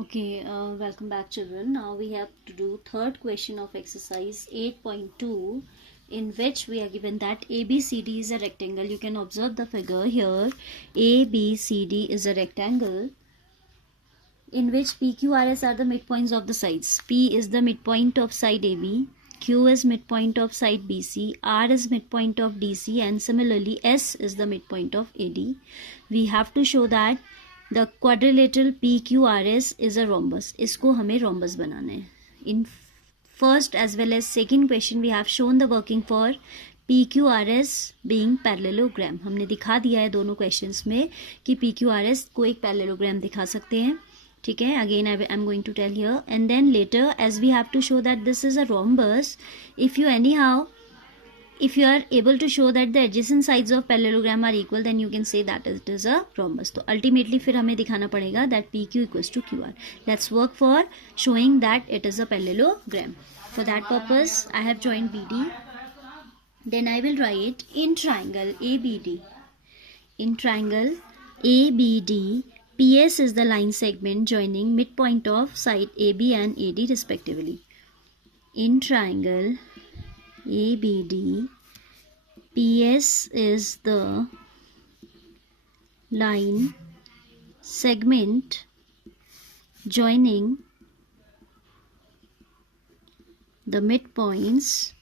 Okay, welcome back children. Now we have to do third question of exercise 8.2, in which we are given that ABCD is a rectangle. You can observe the figure here. ABCD is a rectangle in which PQRS are the midpoints of the sides. P is the midpoint of side AB, Q is midpoint of side BC, R is midpoint of DC, and similarly S is the midpoint of AD. We have to show that the quadrilateral PQRS is a rhombus. इसको हमें rhombus बनाना है. In first as well as second question we have shown the working for PQRS being parallelogram. हमने दिखा दिया है दोनों questions में कि PQRS को एक parallelogram दिखा सकते हैं. ठीक है, again I am going to tell here and then later as we have to show that this is a rhombus. If you are able to show that the adjacent sides of parallelogram are equal, then you can say that it is a rhombus. तो ultimately फिर हमें दिखाना पड़ेगा that PQ equals to QR. Let's work for showing that it is a parallelogram. For that purpose, I have joined BD. Then I will write in triangle ABD. In triangle ABD, PS is the line segment joining midpoint of side AB and AD respectively. In triangle ABD, PS is the line segment joining the midpoints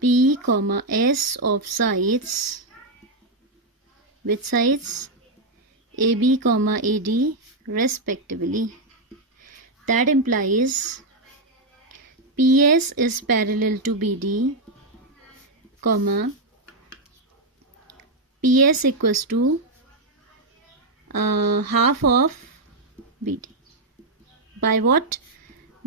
P, S of sides, with sides AB, AD respectively. That implies PS is parallel to BD, PS equals to half of BD. By what?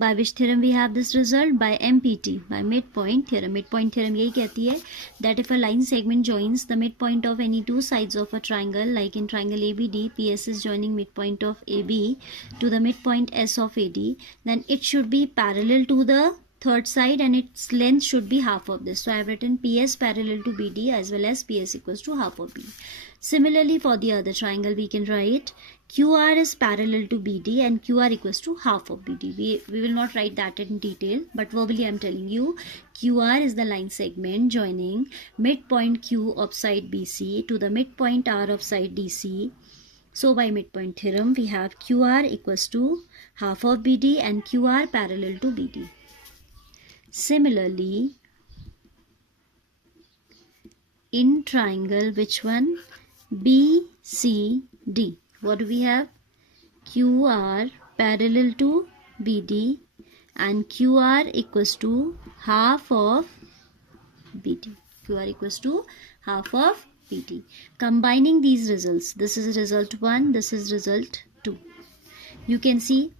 By which theorem we have this result? By MPT, by midpoint theorem. Midpoint theorem यही कहती है that if a line segment joins the midpoint of any two sides of a triangle, like in triangle ABD, PS is joining midpoint of AB to the midpoint S of AD, then it should be parallel to the third side and its length should be half of this. So I have written PS parallel to BD as well as PS equals to half of BD. Similarly, for the other triangle, we can write QR is parallel to BD and QR equals to half of BD. We will not write that in detail, but verbally I am telling you QR is the line segment joining midpoint Q of side BC to the midpoint R of side DC. So by midpoint theorem, we have QR equals to half of BD and QR parallel to BD. Similarly, in triangle, which one? BCD. What do we have? QR parallel to BD and QR equals to half of BD. QR equals to half of BD. Combining these results, this is result 1, this is result 2. You can see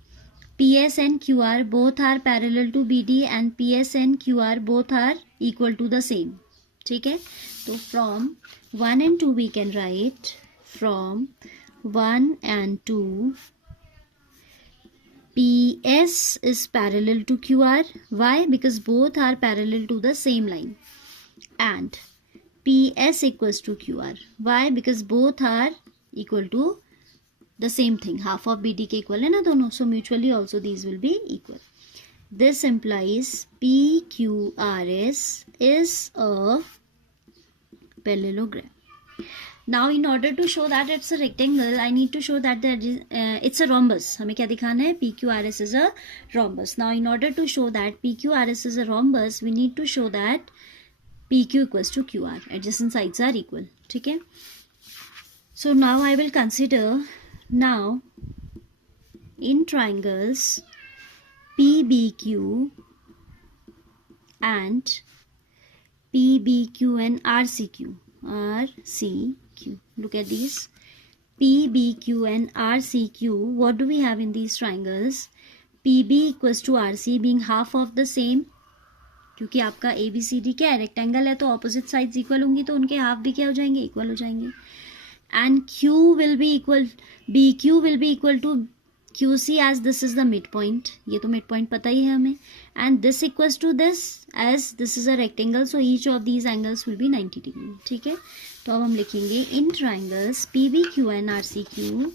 PS and QR both are parallel to BD and PS and QR both are equal to the same. ठीक है, तो from 1 and 2 we can write from 1 and 2 PS is parallel to QR. Why? Because both are parallel to the same line. And PS equals to QR. Why? Because both are equal to the same thing. Half of BD के equal है ना दोनों. So mutually also these will be equal. This implies PQRS is a parallelogram. Now in order to show that it's a rectangle, I need to show that it's a rhombus. हमें क्या दिखाना है? PQRS is a rhombus. Now in order to show that PQRS is a rhombus, we need to show that PQ equals to QR. Adjacent sides are equal. ठीक है? So now I will consider now in triangles PBQ and PBQ and RCQ. Look at these. PBQ and RCQ. What do we have in these triangles? PB equals to RC being half of the same. क्योंकि आपका ABCD क्या है? Rectangle है, तो opposite sides equal होंगी, तो उनके half भी क्या हो जाएंगे? इक्वल हो जाएंगे. And Q will be equal, BQ will be equal to QC as this is the midpoint, ये तो midpoint पता ही है हमें, and this equals to this as this is a rectangle, so each of these angles will be 90 degree. ठीक है, तो अब हम लिखेंगे in triangles PBQ and RCQ,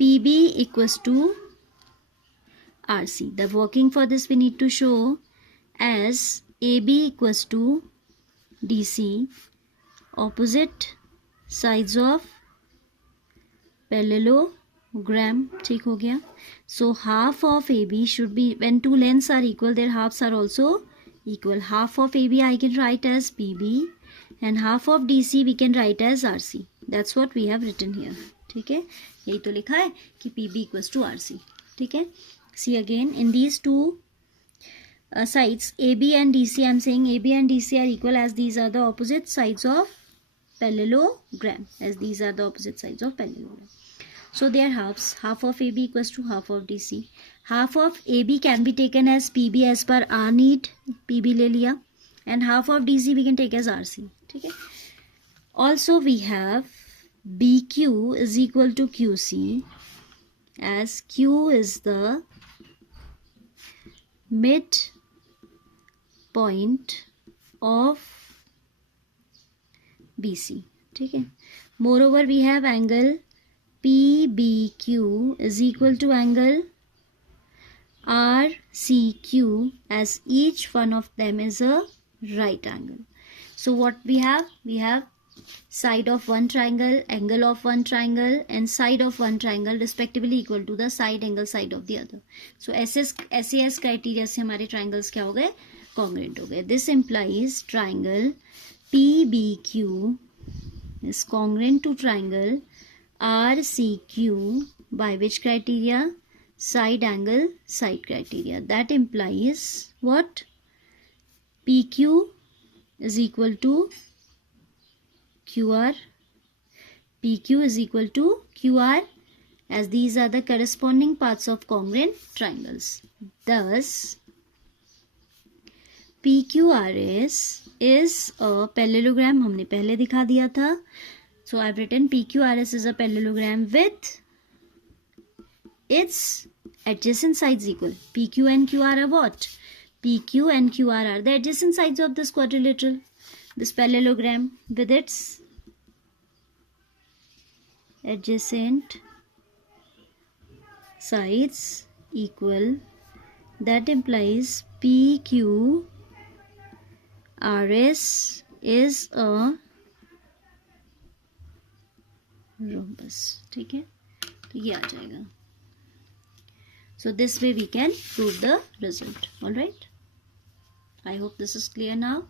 PB equals to RC. The working for this we need to show as AB equals to DC, opposite sides of parallelogram. ठीक हो गया. So half of AB should be, when two lengths are equal, their halves are also equal. Half of AB I can write as PB and half of DC we can write as RC. That's what we have written here. ठीक है, यही तो लिखा है कि PB equals to RC. ठीक है, see again in these two sides AB and DC, I am saying AB and DC are equal as these are the opposite sides of parallelogram, as these are the opposite sides of parallelogram. So their halves, half of AB equals to half of DC. Half of AB can be taken as PB as per our need, PB ले लिया, and half of DC we can take as RC. ठीक है, also we have BQ is equal to QC, as Q is the mid point of BC. ठीक है, moreover we have angle PBQ is equal to angle RCQ, as each one of them is a right angle. So what we have? We have side of one triangle, angle of one triangle and side of one triangle respectively equal to the side angle side of the other. So SAS criteria से हमारे triangles क्या हो गए? Congruent हो गए. This implies triangle PBQ is congruent to triangle RCQ by which criteria? Side angle side criteria. That implies what? PQ is equal to QR. PQ is equal to QR, as these are the corresponding parts of congruent triangles. Thus PQRS is a parallelogram. हमने पहले दिखा दिया था. So I've written PQRS is a parallelogram with its adjacent sides equal. PQ and QR are what? PQ and QR are the adjacent sides of this quadrilateral, this parallelogram, with its adjacent sides equal. That implies PQRS is a rhombus. ठीक है, तो ये आ जाएगा. So this way we can prove the result. All right, I hope this is clear now.